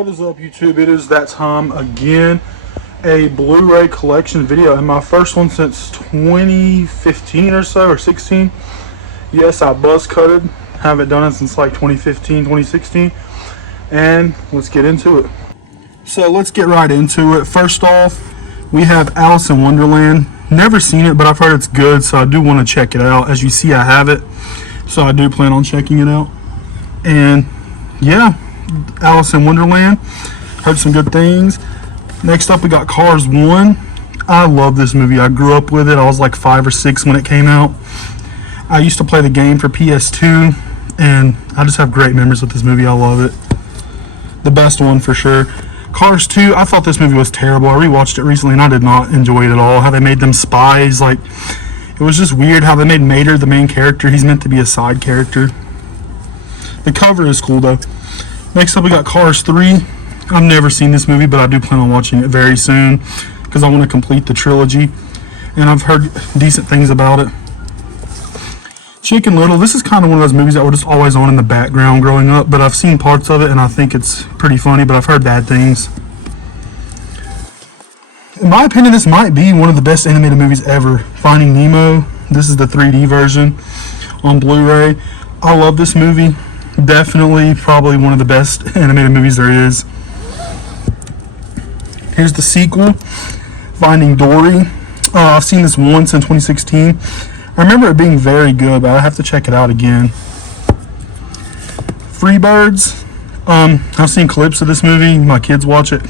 What is up, YouTube? It is that time again. A Blu-ray collection video, and my first one since 2015 or so, or 16. Yes, I buzz cutted. Haven't done it since like 2015, 2016. And let's get into it. So let's get right into it. First off, we have Alice in Wonderland. Never seen it, but I've heard it's good, so I do want to check it out. As you see, I have it, so I do plan on checking it out. And yeah, Alice in Wonderland. Heard some good things. Next up, we got Cars 1. I love this movie. I grew up with it. I was like 5 or 6 when it came out. I used to play the game for PS2, and I just have great memories with this movie. I love it. The best one for sure. Cars 2, I thought this movie was terrible. I rewatched it recently, and I did not enjoy it at all. How they made them spies. Like, it was just weird how they made Mater the main character. He's meant to be a side character. The cover is cool, though. Next up, we got Cars 3. I've never seen this movie, but I do plan on watching it very soon because I want to complete the trilogy, and I've heard decent things about it. Chicken Little, this is kind of one of those movies that were just always on in the background growing up, but I've seen parts of it, and I think it's pretty funny, but I've heard bad things. In my opinion, this might be one of the best animated movies ever. Finding Nemo. This is the 3D version on Blu-ray. I love this movie. Definitely, probably one of the best animated movies there is. Here's the sequel, Finding Dory. I've seen this once in 2016. I remember it being very good, but I have to check it out again. Freebirds. I've seen clips of this movie. My kids watch it.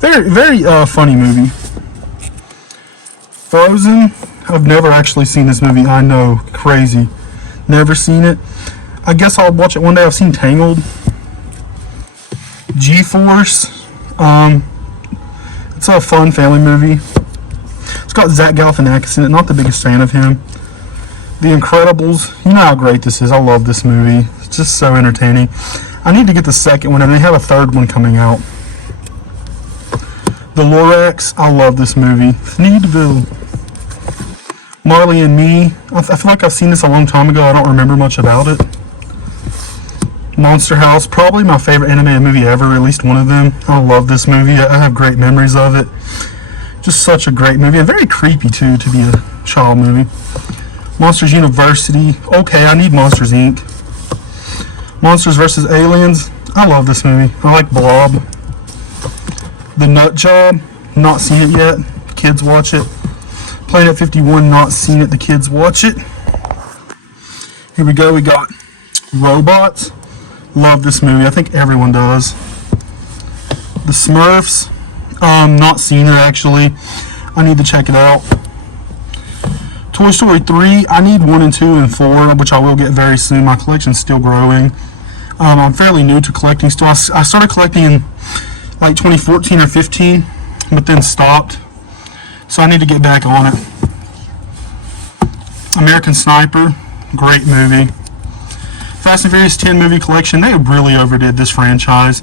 Very funny movie. Frozen. I've never actually seen this movie. I know, crazy. Never seen it. I guess I'll watch it one day. I've seen Tangled. G-Force. It's a fun family movie. It's got Zach Galifianakis in it. Not the biggest fan of him. The Incredibles. You know how great this is. I love this movie. It's just so entertaining. I need to get the second one, and they have a third one coming out. The Lorax. I love this movie. Thneedville. Marley and Me. I feel like I've seen this a long time ago. I don't remember much about it. Monster House, probably my favorite animated movie ever, at least one of them. I love this movie. I have great memories of it. Just such a great movie, and very creepy too to be a child movie. Monsters University. Okay, I need Monsters Inc. Monsters vs. Aliens. I love this movie. I like Blob. The Nut Job. Not seen it yet. Kids watch it. Planet 51. Not seen it. The kids watch it. Here we go. We got Robots. Love this movie. I think everyone does. The Smurfs. Not seen it actually. I need to check it out. Toy Story 3. I need 1 and 2 and 4, which I will get very soon. My collection's still growing. I'm fairly new to collecting still. I started collecting in like 2014 or 15, but then stopped. So I need to get back on it. American Sniper. Great movie. Fast and Furious 10 movie collection. They really overdid this franchise.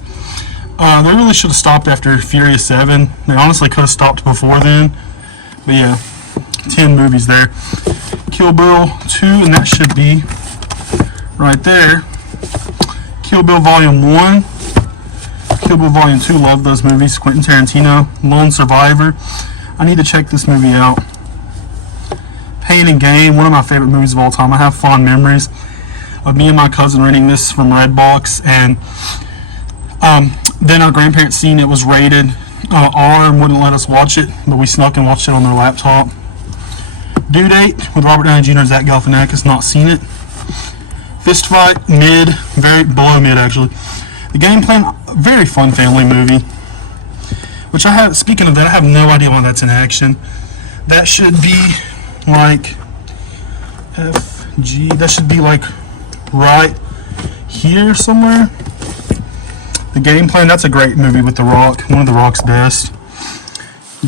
They really should have stopped after Furious 7. They honestly could have stopped before then. But yeah, 10 movies there. Kill Bill 2, and that should be right there. Kill Bill Volume 1. Kill Bill Volume 2, love those movies. Quentin Tarantino. Lone Survivor. I need to check this movie out. Pain and Gain, one of my favorite movies of all time. I have fond memories of me and my cousin renting this from Redbox, and then our grandparents seen it was rated R and wouldn't let us watch it, but we snuck and watched it on their laptop. Due Date with Robert Downey Jr. and Zach Galifianakis. Not seen it. Fist Fight, mid, very below mid actually. The Game Plan, very fun family movie. Which I have. Speaking of that, I have no idea why that's in action. That should be like FG. That should be like right here somewhere. The Game Plan, that's a great movie with The Rock, one of The Rock's best.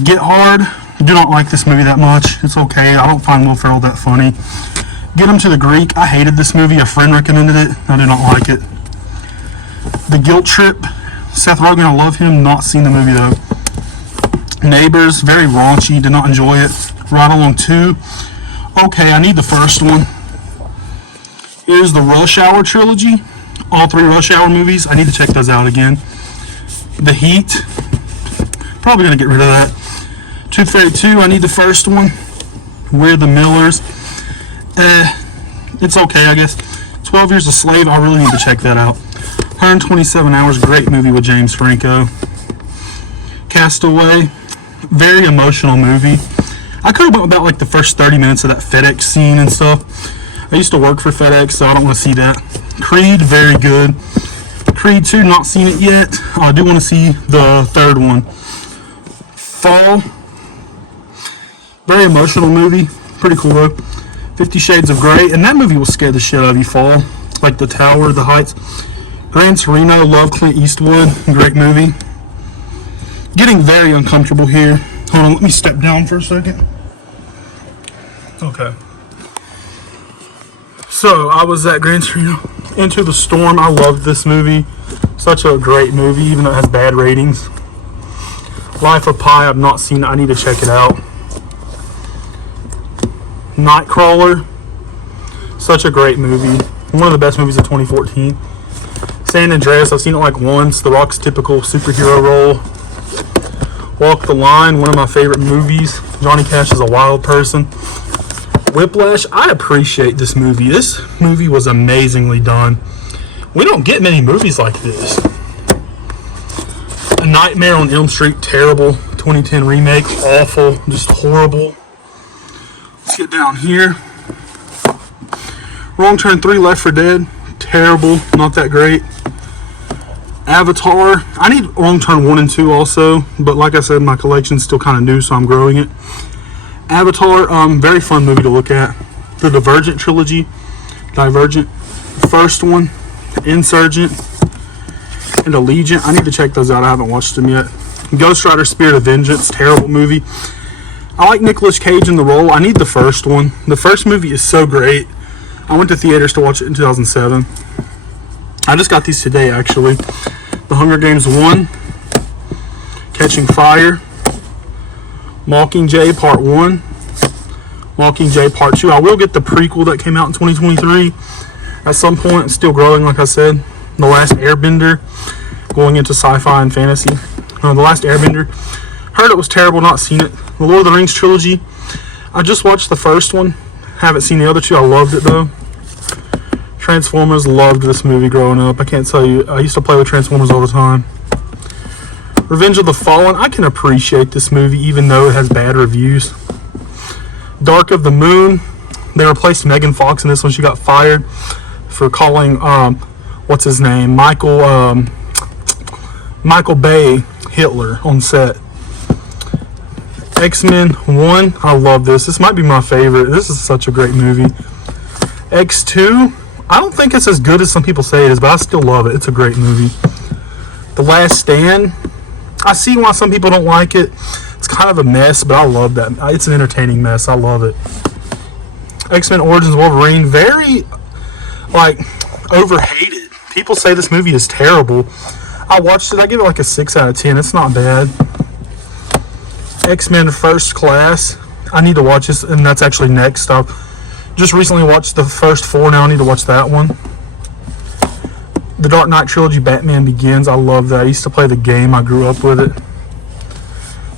Get Hard, I do not like this movie that much. It's okay, I don't find Will Ferrell that funny. Get Him to the Greek, I hated this movie. A friend recommended it, I did not like it. The Guilt Trip, Seth Rogen, I love him, not seen the movie though. Neighbors, very raunchy, did not enjoy it. Ride Along 2, okay, I need the first one. Here's the Rush Hour trilogy. All 3 Rush Hour movies. I need to check those out again. The Heat. Probably going to get rid of that. Tooth Fairy 2, I need the first one. We're the Millers. It's okay, I guess. 12 Years a Slave, I really need to check that out. 127 Hours, great movie with James Franco. Castaway, very emotional movie. I could have went about like the first 30 minutes of that FedEx scene and stuff. I used to work for FedEx, so I don't want to see that. Creed, very good. Creed 2, not seen it yet. I do want to see the third one. Fall, very emotional movie. Pretty cool though. 50 Shades of Grey, and that movie will scare the shit out of you. Fall, like The Tower, The Heights. Gran Torino, love Clint Eastwood, great movie. Getting very uncomfortable here. Hold on, let me step down for a second. Okay. So, I was at Gran Torino. Into the Storm, I loved this movie. Such a great movie, even though it has bad ratings. Life of Pi, I've not seen it. I need to check it out. Nightcrawler, such a great movie. One of the best movies of 2014. San Andreas, I've seen it like once. The Rock's typical superhero role. Walk the Line, one of my favorite movies. Johnny Cash is a wild person. Whiplash, I appreciate this movie. This movie was amazingly done. We don't get many movies like this. A Nightmare on Elm Street, terrible. 2010 remake, awful, just horrible. Let's get down here. Wrong Turn 3, Left 4 Dead, terrible, not that great. Avatar, I need Wrong Turn 1 and 2 also, but like I said, my collection's still kind of new, so I'm growing it. Avatar, very fun movie to look at. The Divergent trilogy, Divergent, the first one, Insurgent, and Allegiant. I need to check those out. I haven't watched them yet. Ghost Rider: Spirit of Vengeance, terrible movie. I like Nicolas Cage in the role. I need the first one. The first movie is so great. I went to theaters to watch it in 2007. I just got these today, actually. The Hunger Games 1, Catching Fire, Mockingjay Part 1, Mockingjay Part 2. I will get the prequel that came out in 2023 at some point. It's still growing, like I said. The Last Airbender, going into sci-fi and fantasy. The Last Airbender, heard it was terrible, not seen it. The Lord of the Rings trilogy, I just watched the first one. Haven't seen the other two. I loved it though. Transformers, loved this movie growing up. I can't tell you, I used to play with Transformers all the time. Revenge of the Fallen, I can appreciate this movie even though it has bad reviews. Dark of the Moon, they replaced Megan Fox in this one. She got fired for calling what's his name, Michael Bay Hitler on set. X-Men 1, I love this. This might be my favorite. This is such a great movie. X2, I don't think it's as good as some people say it is, but I still love it. It's a great movie. The Last Stand, I see why some people don't like it. It's kind of a mess, but I love that. It's an entertaining mess. I love it. X-Men Origins Wolverine, very, like, overhated. People say this movie is terrible. I watched it. I give it like a 6 out of 10. It's not bad. X-Men First Class, I need to watch this, and that's actually next. I've just recently watched the first 4. Now I need to watch that one. The Dark Knight trilogy, Batman Begins, I love that. I used to play the game. I grew up with it.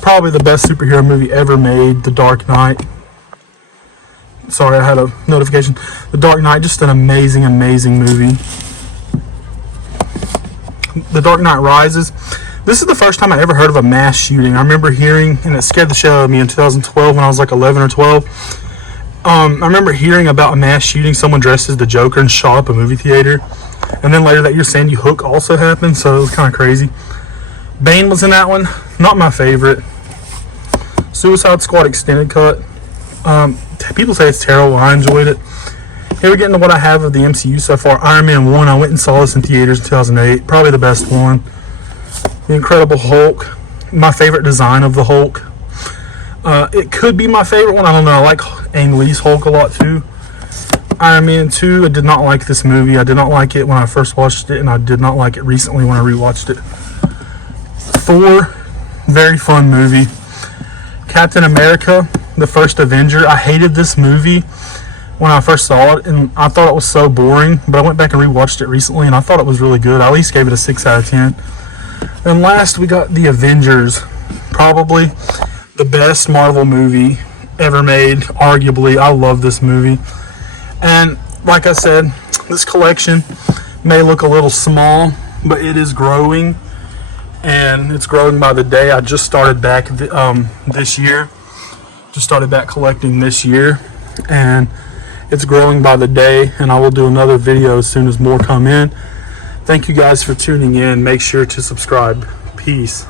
Probably the best superhero movie ever made, The Dark Knight. Sorry, I had a notification. The Dark Knight, just an amazing, amazing movie. The Dark Knight Rises. This is the first time I ever heard of a mass shooting. I remember hearing, and it scared the shit out of me in 2012 when I was like 11 or 12. I remember hearing about a mass shooting. Someone dressed as the Joker and shot up a movie theater. And then later that year, Sandy Hook also happened, so it was kind of crazy. Bane was in that one. Not my favorite. Suicide Squad Extended Cut. People say it's terrible. I enjoyed it. Here we're getting to what I have of the MCU so far. Iron Man 1, I went and saw this in theaters in 2008. Probably the best one. The Incredible Hulk. My favorite design of the Hulk. It could be my favorite one. I don't know. I like Ang Lee's Hulk a lot too. Iron Man 2, I did not like this movie. I did not like it when I first watched it, and I did not like it recently when I rewatched it. Thor, very fun movie. Captain America, the First Avenger. I hated this movie when I first saw it, and I thought it was so boring, but I went back and rewatched it recently, and I thought it was really good. I at least gave it a 6 out of 10. And last, we got The Avengers. Probably the best Marvel movie ever made, arguably. I love this movie. And like I said, this collection may look a little small, but it is growing. And it's growing by the day. I just started back this year. Just started back collecting this year. And it's growing by the day. And I will do another video as soon as more come in. Thank you guys for tuning in. Make sure to subscribe. Peace.